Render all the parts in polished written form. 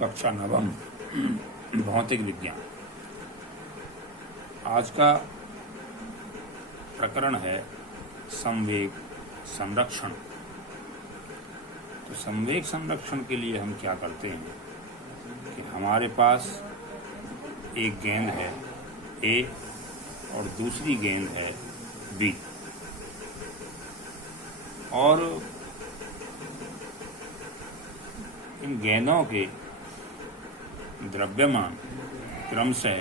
कक्षा नवम भौतिक विज्ञान। आज का प्रकरण है संवेग संरक्षण। तो संवेग संरक्षण के लिए हम क्या करते हैं कि हमारे पास एक गेंद है A और दूसरी गेंद है B, और इन गेंदों के द्रव्यमान क्रमशः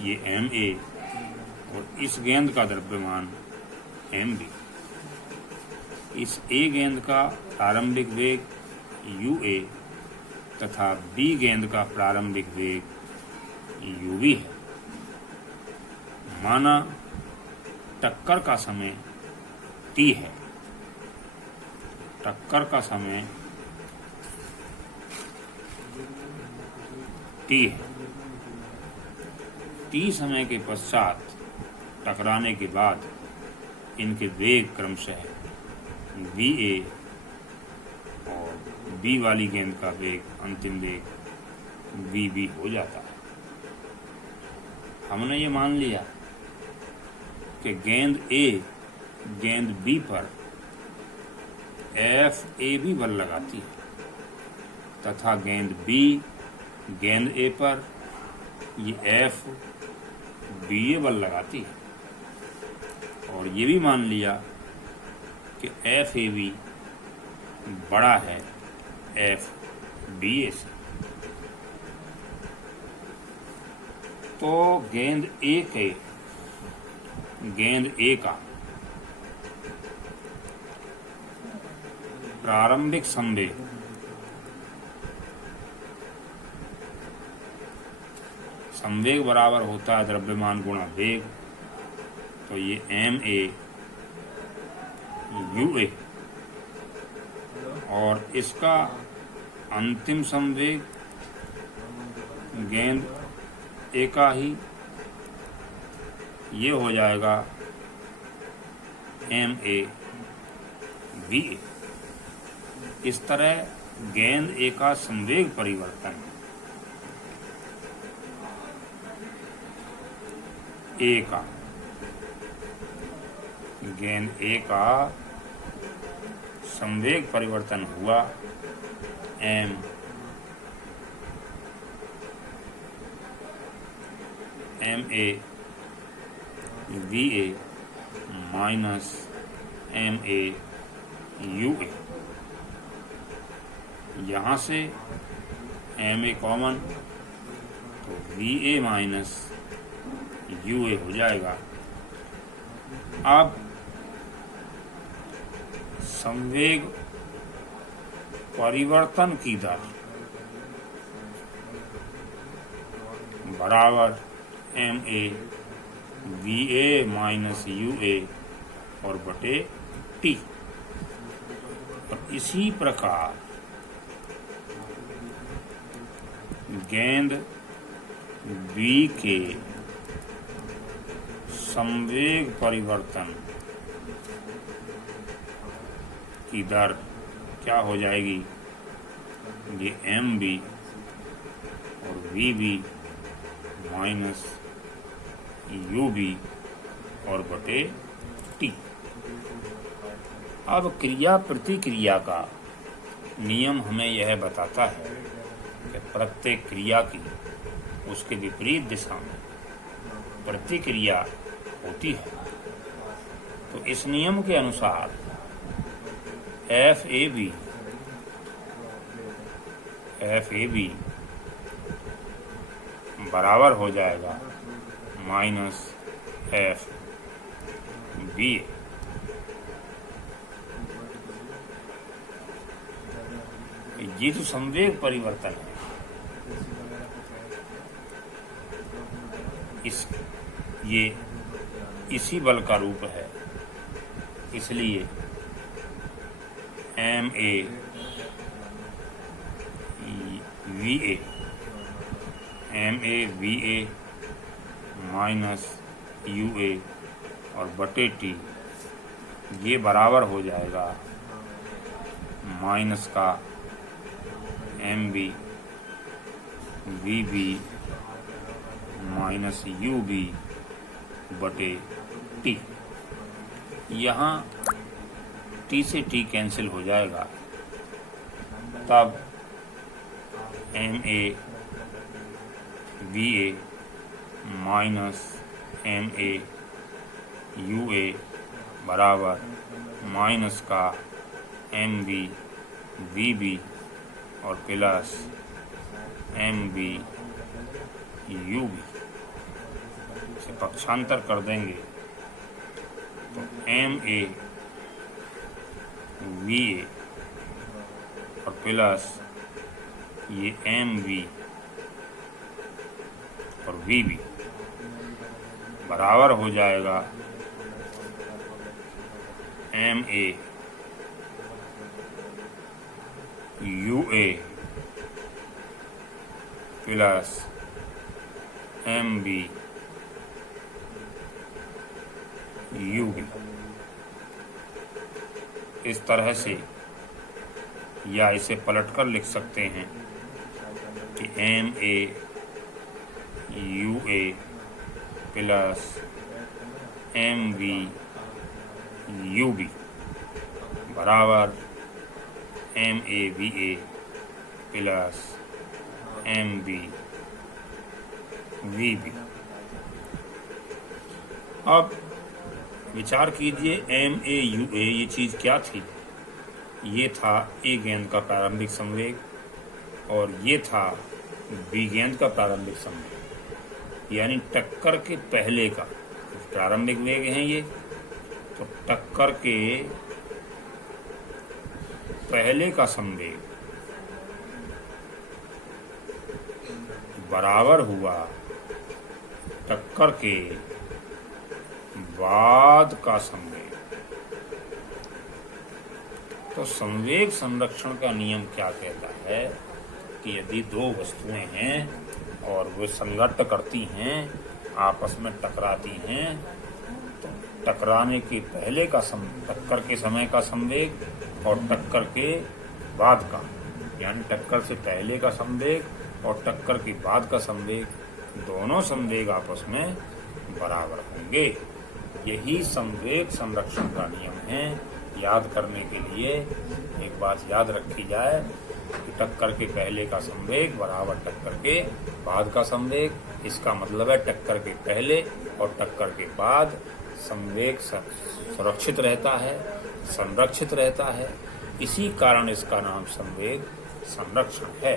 ये ma और इस गेंद का द्रव्यमान mb। इस A गेंद का प्रारंभिक वेग ua तथा B गेंद का प्रारंभिक वेग uv है। माना टक्कर का समय t है। टक्कर का समय t है। t समय के पश्चात टकराने के बाद इनके वेग क्रमशः va और B वाली गेंद का वेग अंतिम वेग vb हो जाता है। हमने ये मान लिया कि गेंद A गेंद B पर Fab बल लगाती है तथा गेंद B गेंद A पर ये Fba बल लगाती है, और ये भी मान लिया कि Fab बड़ा है Fba से। तो गेंद A का प्रारंभिक संवेग बराबर होता है द्रव्यमान गुणा वेग। तो ये ma ua और इसका अंतिम संवेग गेंद A का ही ये हो जाएगा ma va। इस तरह गेंद A का संवेग परिवर्तन गेंद A का संवेग परिवर्तन हुआ ma va minus ma ua। यहाँ से ma कॉमन, तो va माइनस ua हो जाएगा। अब संवेग परिवर्तन की दर बराबर ma va माइनस ua और बटे t। और इसी प्रकार गेंद B के संवेग परिवर्तन की दर क्या हो जाएगी, ये mb और vb माइनस ub और बटे t। अब क्रिया प्रतिक्रिया का नियम हमें यह बताता है कि प्रत्येक क्रिया की उसके विपरीत दिशा में प्रतिक्रिया होती है। तो इस नियम के अनुसार Fab बराबर हो जाएगा माइनस Fba। ये तो संवेग परिवर्तन है। ये इसी बल का रूप है, इसलिए ma va माइनस ua और बटे t ये बराबर हो जाएगा माइनस का mb V B minus U B बटे टी। यहाँ टी से टी कैंसिल हो जाएगा, तब M A V A minus M A U A बराबर माइनस का एम बी वी बी और plus M B U B से पक्षांतर कर देंगे तो एम ए वी ए और प्लस ये एम वी और वी बी बराबर हो जाएगा M A U A plus M B U B. इस तरह से या इसे पलटकर लिख सकते हैं कि M A U A plus M B U B बराबर M A V A plus M B V B. अब विचार कीजिए, एम ए यू ए ये चीज़ क्या थी? ये था ए गेंद का प्रारंभिक संवेग और ये था बी गेंद का प्रारंभिक संवेग, यानी टक्कर के पहले का प्रारंभिक वेग हैं ये। तो टक्कर के पहले का संवेग बराबर हुआ टक्कर के बाद का संवेग। तो संवेग संरक्षण का नियम क्या कहता है कि यदि दो वस्तुएं हैं और वे संघट्ट करती हैं, आपस में टकराती हैं, तो टकराने के पहले का टक्कर के समय का संवेग और टक्कर के बाद का, यानी टक्कर से पहले का संवेग और टक्कर के बाद का संवेग, दोनों संवेग आपस में बराबर होंगे। यही संवेग संरक्षण का नियम है। याद करने के लिए एक बात याद रखी जाए कि टक्कर के पहले का संवेग बराबर टक्कर के बाद का संवेग। इसका मतलब है टक्कर के पहले और टक्कर के बाद संवेग सुरक्षित रहता है, संरक्षित रहता है। इसी कारण इसका नाम संवेग संरक्षण है।